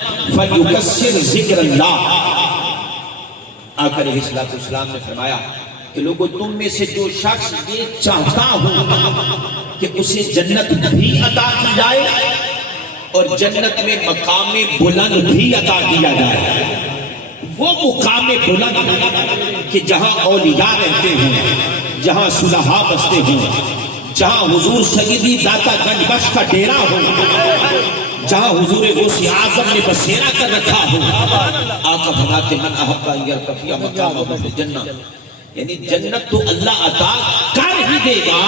فَلْيُكَسِّرْ ذِكْرَ اللَّهِ۔ آقا علیہ السلام نے فرمایا کہ لوگوں تم میں سے جو شخص یہ چاہتا ہو کہ اسے جنت بھی عطا کی جائے اور جنت میں مقام بلند بھی عطا کیا جائے، وہ مقام بلند کہ جہاں اولیاء رہتے ہیں، جہاں صلحاء بستے ہیں، جہاں حضور سیدی داتا گنج بخش کا ڈیرا ہو، جہاں حضور غوث اعظم نے بسیرا کر رکھا ہو۔ آقا فرماتے من احب ان یرتفع مقامہ فی الجنہ، یعنی جنت تو اللہ عطا کر ہی دے گا،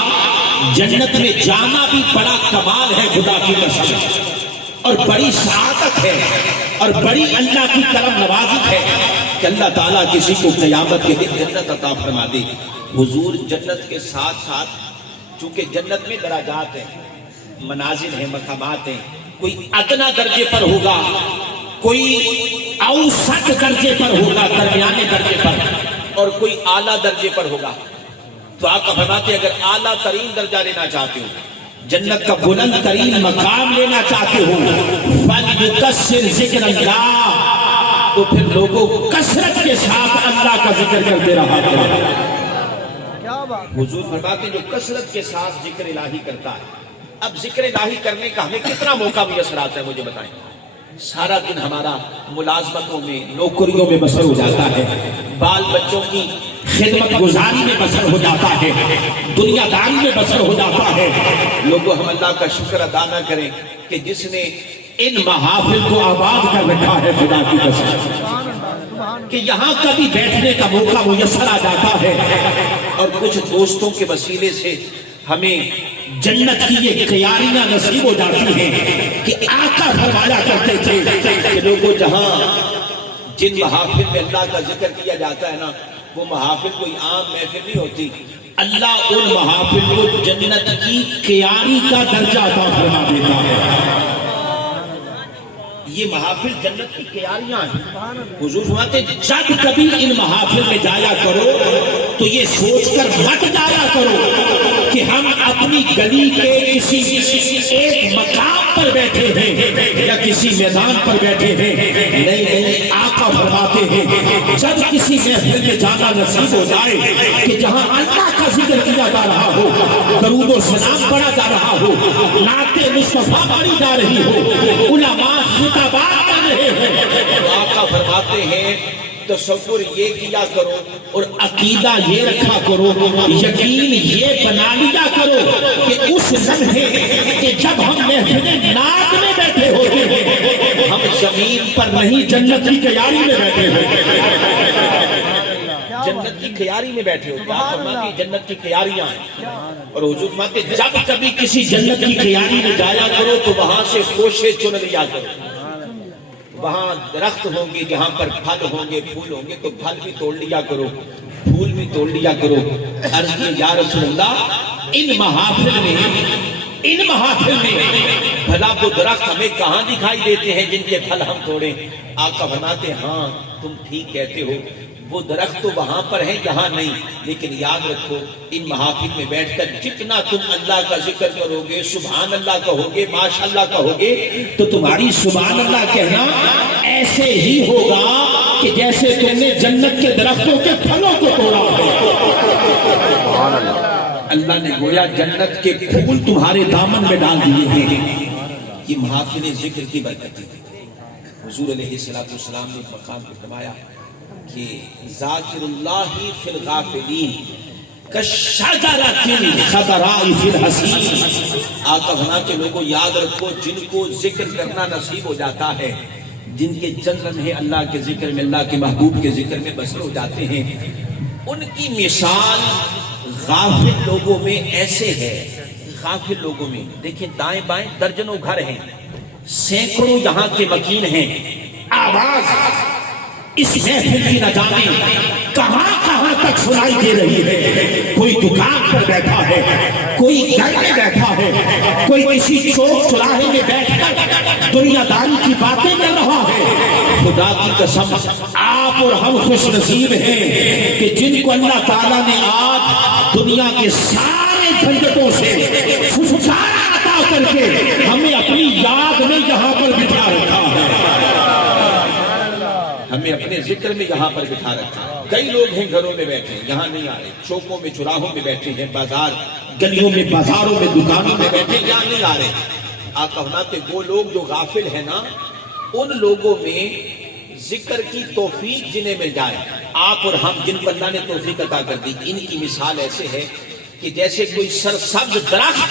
جنت میں جانا بھی بڑا کمال ہے خدا کی قسم، اور بڑی سعادت ہے اور بڑی اللہ کی کرم نوازی ہے کہ اللہ تعالیٰ کسی کو قیامت کے دن جنت عطا فرما دے۔ حضور جنت کے ساتھ ساتھ چونکہ جنت میں درجات ہیں، منازل ہیں، مقامات ہیں، کوئی ادنا درجے پر ہوگا، کوئی اوسط درجے پر ہوگا، درمیانے درجے پر، اور کوئی اعلیٰ درجے پر ہوگا۔ تو آقا فرماتے ہیں اگر اعلیٰ ترین درجہ لینا چاہتے ہو، جنت کا بلند ترین مقام لینا چاہتے ہو، فَلْيُكَسِّرْ ذِكْرَ اللَّهِ، تو پھر لوگوں کثرت کے ساتھ اللہ کا ذکر کرتے رہا کرو۔ حضور فرماتے ہیں جو کثرت کے ساتھ ذکر الہی کرتا ہے۔ اب ذکر الہی کرنے کا ہمیں کتنا موقع میسر آتا ہے مجھے بتائیں؟ سارا دن ہمارا ملازمتوں میں، نوکریوں میں بسر ہو جاتا ہے، بال بچوں کی خدمت گزاری میں بسر ہو جاتا ہے، دنیا داری میں بسر ہو جاتا ہے۔ لوگوں ہم اللہ کا شکر ادا نہ کریں کہ جس نے ان محافل کو آباد کر رکھا ہے خدا کی قسم، کہ یہاں کبھی بیٹھنے کا موقع میسر آ جاتا ہے، اور کچھ دوستوں کے وسیلے سے ہمیں جنت کی یہ قیاریاں نصیب ہو جاتی ہیں کہ آقا فرمایا کرتے تھے کہ لوگوں جہاں جن محافل میں اللہ کا ذکر کیا جاتا ہے نا، وہ محافل کوئی عام محفل نہیں ہوتی، اللہ ان محافل کو جنت کی قیاری کا درجہ عطا فرما دیتا ہے۔ یہ محافل جنت کی قیاریاں ہیں۔ حضور فرماتے ہیں جب کبھی ان محافل میں جایا کرو تو یہ سوچ کر مت جایا کرو کہ ہم اپنی گلی کے کسی ایک مقام پر بیٹھے ہیں یا کسی میدان پر بیٹھے ہیں۔ نہیں، آقا فرماتے ہیں جب کسی محفل میں جانا نصیب ہو جائے کہ جہاں اللہ کا ذکر کیا جا رہا ہو، درود و سلام پڑھا جا رہا ہو، نعت مصطفیٰ پڑھی جا رہی ہو، علماء خطابات کر رہے ہو، آقا فرماتے ہیں تصور یہ کیا کرو اور عقیدہ یہ رکھا کرو، یقین یہ بنا لیا کرو کہ اس لمحے کہ جب ہم محفل نعت میں بیٹھے ہوتے ہیں ہم زمین پر نہیں جنت کی قیاری میں بیٹھے ہوتے ہیں، جنت کی قیاری میں بیٹھے ہوتے ہیں۔ آپ فرماتے جنت کی قیاریاں ہیں، اور حضور فرماتے جب کبھی کسی جنت کی قیاری میں جایا کرو تو وہاں سے خوشے چن لیا کرو، وہاں درخت ہوں گے جہاں پر پھل ہوں گے، پھول ہوں گے تو پھل بھی توڑ لیا کرو، پھول بھی توڑ لیا کرو۔ عرض کی یا رسول اللہ ان محافل میں بھلا وہ درخت ہمیں کہاں دکھائی دیتے ہیں جن کے پھل ہم توڑیں؟ آقا فرماتے ہاں تم ٹھیک کہتے ہو، وہ درخت تو وہاں پر ہیں یہاں نہیں، لیکن یاد رکھو ان محافل میں بیٹھ کر جتنا تم اللہ کا ذکر کرو گے، سبحان اللہ کہو گے، ماشاءاللہ کہو گے، تو تمہاری سبحان اللہ کہنا ایسے ہی ہوگا کہ جیسے تم نے جنت کے درختوں کے پھلوں کو توڑا ہو۔ اللہ نے گویا جنت کے پھول تمہارے دامن میں ڈال دیے ہیں۔ یہ محافل ذکر کی برکت ہے۔ حضور علیہ السلام نے ایک مقام پر فرمایا کہ ذاکر اللہ فی الغافلین کالشجرۃ الخضراء فی الحسین۔ آقا فرماتے لوگوں یاد رکھو جن کو ذکر کرنا نصیب ہو جاتا ہے، جن کے چند لمحے اللہ کے ذکر میں، اللہ کے محبوب کے ذکر میں بسر ہو جاتے ہیں، ان کی مثال غافل لوگوں میں ایسے ہے۔ غافل لوگوں میں دیکھیں دائیں بائیں درجنوں گھر ہیں، سینکڑوں یہاں کے مکین ہیں، آواز اس محفل کی نہ جانے کہاں کہاں تک سنائی دے رہی ہے۔ کوئی دکان پر بیٹھا ہے، کوئی گھر میں بیٹھا ہے، کوئی کسی چوک چوراہے میں بیٹھ کر دنیا داری کی باتیں کر رہا ہے۔ خدا کی قسم آپ اور ہم خوش نصیب ہیں کہ جن کو اللہ تعالیٰ نے آج دنیا کے سارے جھنجٹوں سے چھٹکارا عطا کر کے ہمیں اپنی یاد میں یہاں پر بٹھا رکھا ہے۔ ہمیں اپنے ذکر میں یہاں پر بٹھا رکھا ہے۔ کئی لوگ ہیں گھروں میں بیٹھے یہاں نہیں آ رہے، چوکوں میں چوراہوں میں بیٹھے ہیں، بازار گلیوں میں بازاروں میں دکانوں میں بیٹھے یہاں نہیں آ رہے۔ آقا فرماتے وہ لوگ جو غافل ہیں نا، ان لوگوں میں ذکر کی توفیق جنہیں مل جائے، آپ اور ہم جن کو اللہ نے توفیق عطا کر دی، ان کی مثال ایسے ہے کہ جیسے کوئی سرسبز درخت،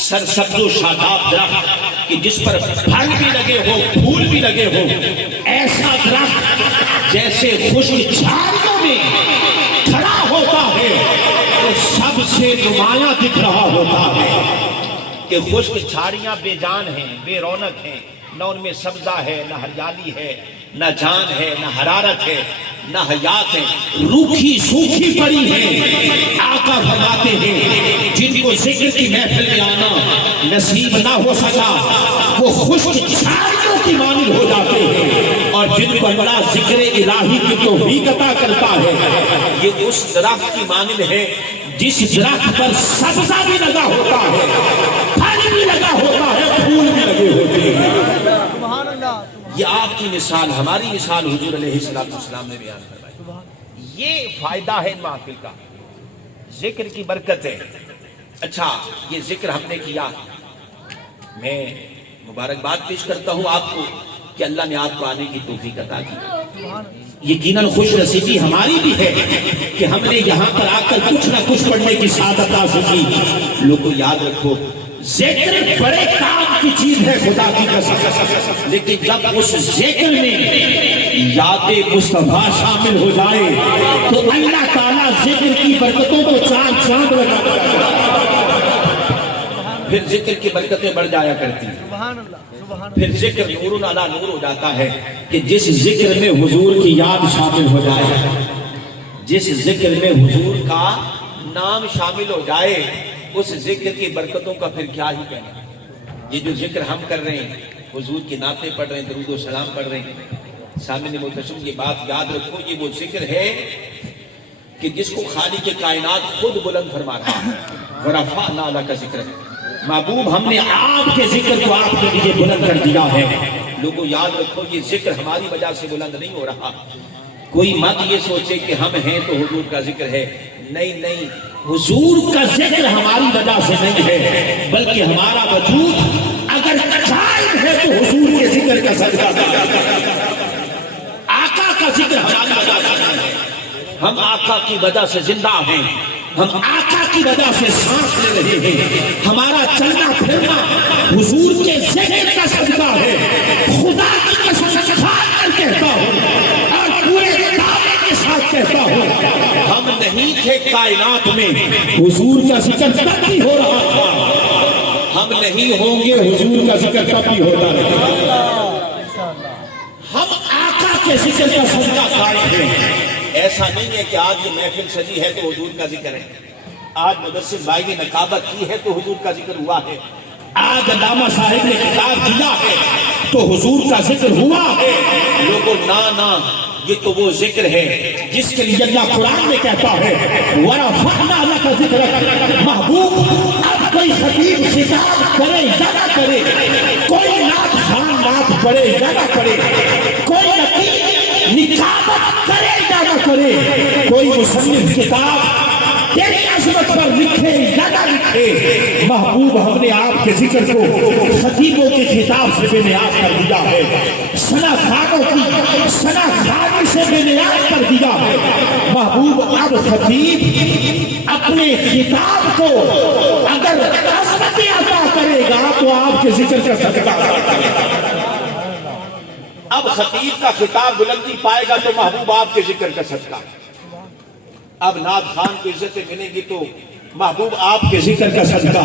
سرسبز و شاداب درخت کہ جس پر پھل بھی لگے ہو پھول بھی لگے ہو، ایسا درخت جیسے خشک جھاڑیوں میں کھڑا ہوتا ہے تو سب سے نمایاں دکھ رہا ہوتا ہے کہ خشک جھاڑیاں بے جان ہیں، بے رونق ہیں، نہ ان میں سبزہ ہے، نہ ہریالی ہے، نہ جان ہے، نہ حرارت ہے، نہ حیات ہے، روکھی سوکھی پڑی ہے۔ آقا فرماتے ہیں جن کو ذکر کی محفل میں آنا نصیب نہ ہو سکا وہ خشک جھاڑیوں کی مانند ہو جاتے ہیں، اور جن کو اللہ ذکر الہی کی توفیق عطا کرتا ہے یہ اس درخت کی مانند ہے جس درخت پر سبزہ بھی لگا ہوتا ہے، پھل بھی لگا ہوتا ہے، پھول بھی لگے ہوتے ہیں۔ یہ آپ کی مثال، ہماری مثال حضور علیہ السلام نے بیان کروائی۔ یہ فائدہ ہے محفل کا، ذکر کی برکت ہے۔ اچھا یہ ذکر ہم نے کیا، میں مبارکباد پیش کرتا ہوں آپ کو کہ اللہ نے آپ کو آنے کی توفیق عطا کی۔ یقیناً خوش نصیبی ہماری بھی ہے کہ ہم نے یہاں پر آ کر کچھ نہ کچھ پڑھنے کی سعادت حاصل کی۔ لوگوں یاد رکھو ذکر بڑے کام کی چیز ہے خدا کی قسم، لیکن جب اس ذکر میں یاد مصطفیٰ شامل ہو جائے تو اللہ تعالیٰ ذکر کی برکتوں کو چاند چاند لگا دیتا ہے، پھر ذکر کی برکتیں بڑھ جایا کرتی ہیں، پھر ذکر نور علی نور ہو جاتا ہے کہ جس ذکر میں حضور کی یاد شامل ہو جائے، جس ذکر میں حضور کا نام شامل ہو جائے اس ذکر کی برکتوں کا پھر کیا ہی کہنا۔ یہ جو ذکر ہم کر رہے ہیں، حضور کی نعتیں پڑھ رہے ہیں، درود و سلام پڑھ رہے ہیں، سامنے محتشم یہ بات یاد رکھو، یہ وہ ذکر ہے کہ جس کو خالق کائنات خود بلند فرما رہا ہے۔ وَرَفَعْنَا لَكَ ذِكْرَكَ، محبوب ہم نے آپ کے ذکر کو آپ کے لیے بلند کر دیا ہے۔ لوگوں یاد رکھو یہ ذکر ہماری وجہ سے بلند نہیں ہو رہا۔ کوئی مت یہ سوچے کہ ہم ہیں تو حضور کا ذکر ہے، نہیں نہیں، حضور کا ذکر ہماری وجہ سے نہیں ہے، بلکہ ہمارا وجود اگر قائم ہے تو حضور کے ذکر کا صدقہ ہے۔ آقا کا ذکر ہماری وجہ سے نہیں ہے، ہم آقا کی وجہ سے زندہ ہیں، ہم آقا کی وجہ سے سانس لے رہے ہیں، ہمارا چلنا پھرنا حضور کے ذکر کا صدقہ ہے۔ خدا کی قسم کھا کر کہتا ہوں اور پورے دعوے کے ساتھ کہتا ہوں، ہم نہیں تھے کائنات میں حضور کا ذکر تب بھی ہو رہا تھا، ہم نہیں ہوں گے حضور کا ذکر تب بھی ہوتا رہے۔ ہم آقا کے ذکر کا صدقہ قائم ہیں۔ ایسا نہیں ہے کہ آج یہ محفل سجی ہے تو حضور کا ذکر ہے، آج مدثر بھائی نے نقابت کی ہے تو حضور کا ذکر ہوا ہے، آج علامہ صاحب نے کتاب دیا ہے تو حضور کا ذکر ہوا ہے۔ لوگوں نا یہ تو وہ ذکر ہے جس کے لیے اللہ قرآن میں کہتا ہے وَرَفَعْنَا لَكَ ذِكْرَكَ۔ محبوب اب کوئی خطیب خطاب کرے یا نہ کرے، کوئی نعت خوان نعت پڑھے یا نہ پڑھے، کوئی نقیب نقابت کرے یا نہ کرے، کوئی مصنف کتاب تیری عظمت پر لکھے یا نہ لکھے، محبوب ہم نے آپ کے ذکر کو خطیبوں کے خطاب سے بے نیاز کر دیا ہے، ثنا خانوں کی ثنا خانی سے بے نیاز کر دیا ہے۔ محبوب اب خطیب اپنے خطاب کو اگر عظمت عطا کرے گا تو آپ کے ذکر کا صدقہ کرے گا۔ اب خطیب کا خطاب بلندی پائے گا تو محبوب آپ کے ذکر کا صدقہ۔ اب نعت خان کو عزتیں ملیں گی تو محبوب آپ کے ذکر کا صدقہ۔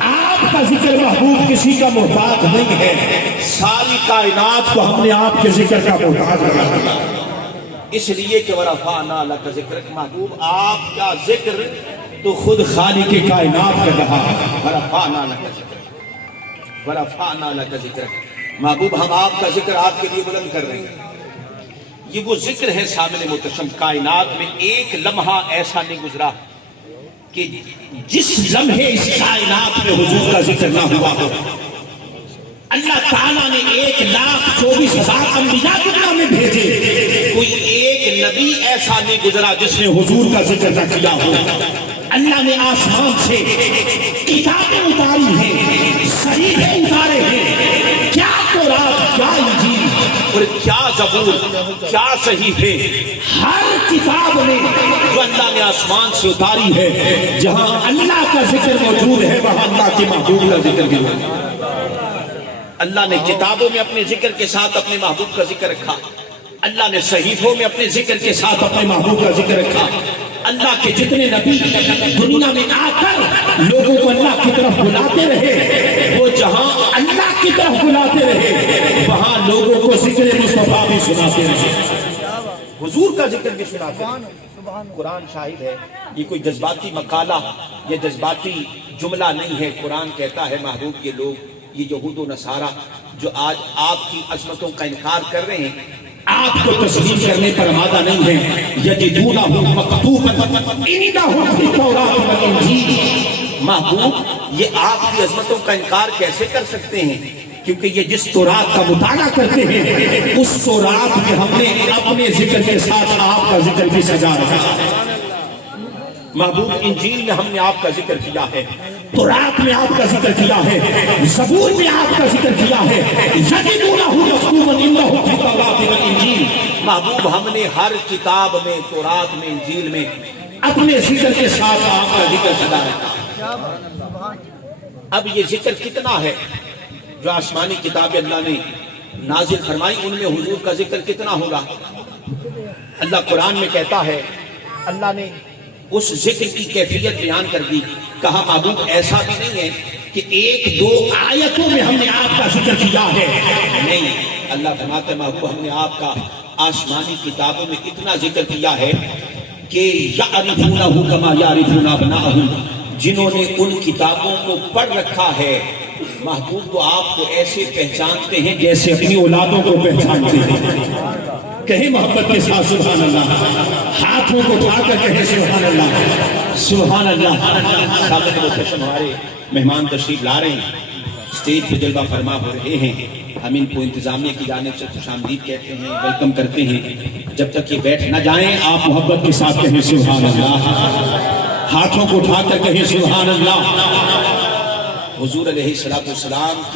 آپ کا ذکر محبوب کسی کا محتاج نہیں ہے، ساری کائنات کو ہم نے آپ کے ذکر کا محتاج بنا، اس لیے کہ وَرَفَعْنَا لَكَ ذِكْرَكَ۔ محبوب آپ کا ذکر تو خود خالق کائنات کر رہا ہے۔ وَرَفَعْنَا لَكَ ذِكْرَكَ، وَرَفَعْنَا لَكَ ذِكْرَكَ۔ محبوب ہم آپ کا ذکر آپ کے لیے بلند کر رہے ہیں۔ یہ وہ ذکر ہے سامنے محتشم، کائنات میں ایک لمحہ ایسا نہیں گزرا کہ جس لمحے اس کائنات میں حضور کا ذکر نہ ہوا ہو۔ اللہ تعالیٰ نے 1,24,000 انبیاء دنیا میں بھیجے، ایسا نہیں گزرا جس نے حضور کا ذکر نہ کیا ہو۔ اللہ نے آسمان سے کتابیں اتاری ہیں، صحیفے اتارے ہیں، کیا تورات، کیا انجیل اور کیا زبور، کیا صحیفے، ہر کتاب میں جو اللہ نے آسمان سے اتاری ہے، جہاں اللہ کا ذکر موجود ہے وہاں اللہ کے محبوب کا ذکر بھی موجود ہے۔ اللہ نے کتابوں میں اپنے ذکر کے ساتھ اپنے محبوب کا ذکر رکھا، اللہ نے صحیفوں میں اپنے ذکر کے ساتھ اپنے محبوب کا ذکر رکھا۔ اللہ کے جتنے نبی دنیا میں آ کر لوگوں کو اللہ کی طرف بلاتے رہے، وہ جہاں اللہ کی طرف بلاتے رہے وہاں لوگوں کو ذکر مصطفیٰ بھی سناتے رہے، حضور کا ذکر بھی سناتے رہے۔ قرآن شاہد ہے، یہ کوئی جذباتی مقالہ، یہ جذباتی جملہ نہیں ہے۔ قرآن کہتا ہے محبوب یہ لوگ، یہ یہود و نصارہ جو آج آپ کی عظمتوں کا انکار کر رہے ہیں، آپ کو تسلیم کرنے پر آمادہ نہیں ہے، یجدونہ مکتوبا عندہم فی التوراۃ والانجیل۔ محبوب یہ آپ کی عظمتوں کا انکار کیسے کر سکتے ہیں؟ کیونکہ یہ جس تورات کا مطالعہ کرتے ہیں اس تورات میں ہم نے اپنے ذکر کے ساتھ آپ کا ذکر بھی سجا رکھا ہے۔ محبوب انجیل میں ہم نے آپ کا ذکر کیا ہے، تورات میں آپ کا ذکر کیا ہے، زبور میں آپ کا ذکر کیا ہے، یجدونہ مکتوبا عندہم فی التوراۃ والانجیل۔ محبوب ہم نے ہر کتاب میں، تورات میں، انجیل میں اپنے ذکر کے ساتھ آپ کا ذکر سجا رکھا۔ اب یہ ذکر کتنا ہے جو آسمانی کتابیں اللہ نے نازل فرمائی، ان میں حضور کا ذکر کتنا ہوگا؟ اللہ قرآن میں کہتا ہے، اللہ نے اس ذکر کی کیفیت بیان کر دی، کہا محبوب ایسا بھی نہیں ہے کہ ایک دو آیتوں میں ہم نے آپ کا ذکر کیا ہے، نہیں، اللہ فرماتا ہے محبوب ہم نے آپ کا آسمانی کتابوں میں اتنا ذکر کیا ہے کہ یعرفونہ کما یعرفون ابناءہم، جنہوں نے ان کتابوں کو پڑھ رکھا ہے محبوب کو آپ کو ایسے پہچانتے ہیں جیسے اپنی اولادوں کو پہچانتے ہیں۔ کہیں محبت کے ساتھ سبحان اللہ، ہاتھوں کو اٹھا کر کہیں سبحان اللہ، سبحان اللہ۔ سامنے محترم ہمارے مہمان تشریف لا رہے ہیں، اسٹیج پہ جلوہ فرما ہو رہے ہیں، ہم ان کو انتظامیہ کی جانب سے خوش آمدید کہتے ہیں، ویلکم کرتے ہیں۔ جب تک یہ بیٹھ نہ جائیں آپ محبت کے ساتھ کہیں سبحان اللہ، ہاتھوں کو اٹھا کر کہیں سبحان اللہ۔ حضور علیہ السلام کی